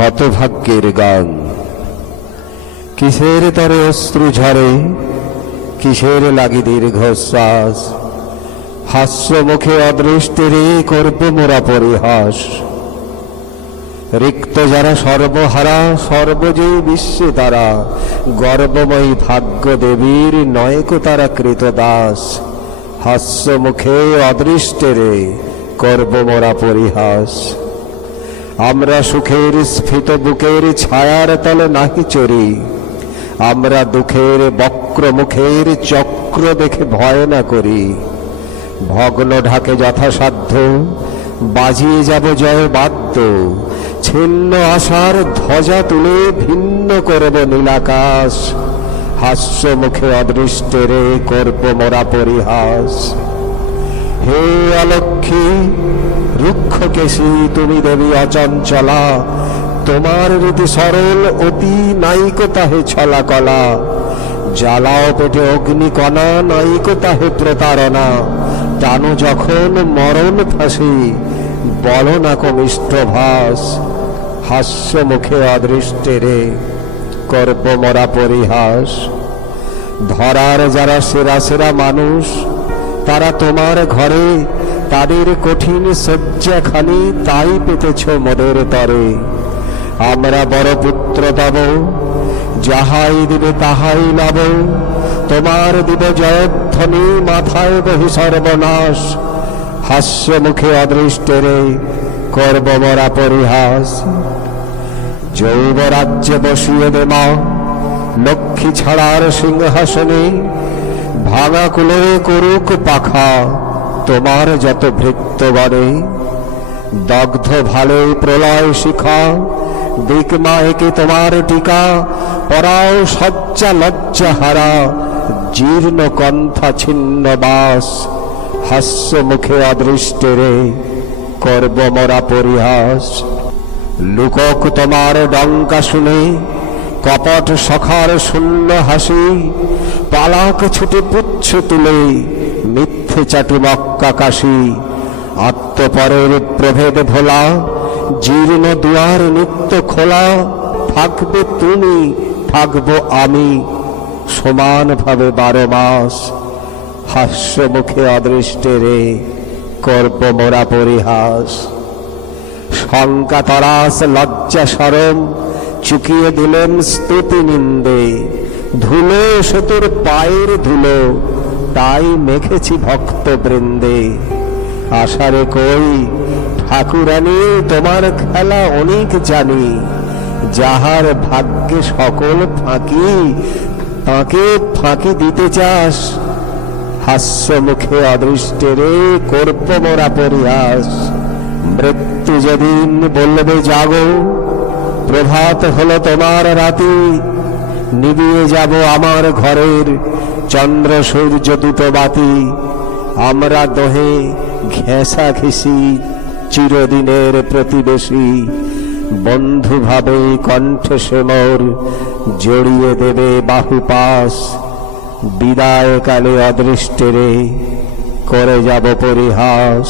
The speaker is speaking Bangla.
হতভাগ্যের গান। কিসের তরে অশ্রু ঝরে, কিসের লাগি দীর্ঘশ্বাস? হাস্য মুখে অদৃষ্টেরে করবে মোরা পরিহাস। রিক্ত যারা সর্বহারা, সর্বজয়ী বিশ্বে তারা, গর্বময়ী ভাগ্য দেবীর নয়ক তারা কৃত দাস। হাস্য মুখে অদৃষ্টেরে করব মোরা পরিহাস। আমরা সুখের স্ফীত বুকের ছায়ার তলে নাহি চরি আমরা দুঃখের বক্র মুখের চক্র দেখে ভয় না করি। ভগ্ন ঢাকে যথাসাধ্য, বাজিয়ে যাব জয় বাদ্য। ছিন্ন আশার ধ্বজা তুলে ভিন্ন করব নীলাকাশ। হাস্য মুখে অদৃষ্টেরে করব মোরা পরিহাস। হে অলক্ষী কেশী তুমি দেবী অচঞ্চলা। তোমার রীতি সরল, অতি নাইক তাহে ছলা কলা জ্বালাও পেটে অগ্নিকণা নাইক তাহে প্রতারণা। টানো যখন মরণ ফাঁসি, বল না কমিষ্ঠ ভাস, হাস্য মুখে অদৃষ্টে রে, করব মরা পরিহাস। ধরার যারা সেরা সেরা মানুষ, তারা তোমার ঘরে তাদের কঠিন শয্যাখানি তাই পেতেছ মোদের তরে। আমরা বড় পুত্র তব যাহাই দিবে তাহাই লাভ। তোমার দিবে জয়ধ্বনি, মাথায় বহি সর্বনাশ। হাস্য মুখে অদৃষ্টেরে করব মরা পরিহাস। যৌব রাজ্যে বসিয়ে দে মা, লক্ষ্মী ছাড়ার সিংহাসনে, ভাঙা কুলে করুক পাখা। তোমার যত ভৃত্য বনে দগ্ধ ভালো প্রলয় শিখা, দিক মায়কে তোমার টিকা, পরাও সজ্জা লজ্জা হারা, জীর্ণ কণ্ঠা ছিন্ন বাস, হাস্য মুখে অদৃষ্টেরে করব মরা পরিহাস। লুকক তোমার ডঙ্কা শুনে, কপট সখার শূন্য হাসি, পালাক ছুটে পুচ্ছ তুলে মিথ্যে চাটু মক্কা কাশি আত্মপরের প্রভেদ ভোলা, জীর্ণ দুয়ার নিত্য খোলা থাকবে তুমি থাকব আমি। সমানভাবে বারো মাস হাস্য মুখে অদৃষ্টেরে করব মোরা পরিহাস। শঙ্কা তরাস, লজ্জা সরম চুকিয়ে দিলেন স্তুতি নিন্দে। ধুলো সেতুর পায়ের ধুলো তাই মেখেছি ভক্ত বৃন্দে আশারে কই, ঠাকুরানী, তোমার খেলা অনেক জানি। যাহার ভাগ্যে সকল ফাঁকি, তাকে ফাঁকি দিতে চাস। হাস্য মুখে অদৃষ্টেরে করব মোরা পরিহাস মৃত্যু যেদিন বলবে জাগো, প্রভাত হলো তোমার রাতি। নিবিয়ে যাব আমার ঘরের চন্দ্র সূর্য দুটো বাতি, আমরা দহে ঘেঁষা ঘেঁষি, চিরদিনের প্রতিবেশী। বন্ধু ভাবে কণ্ঠে সে মোর জড়িয়ে দেবে বাহু পাশ। বিদায় কালে অদৃষ্টেরে করে যাব পরিহাস।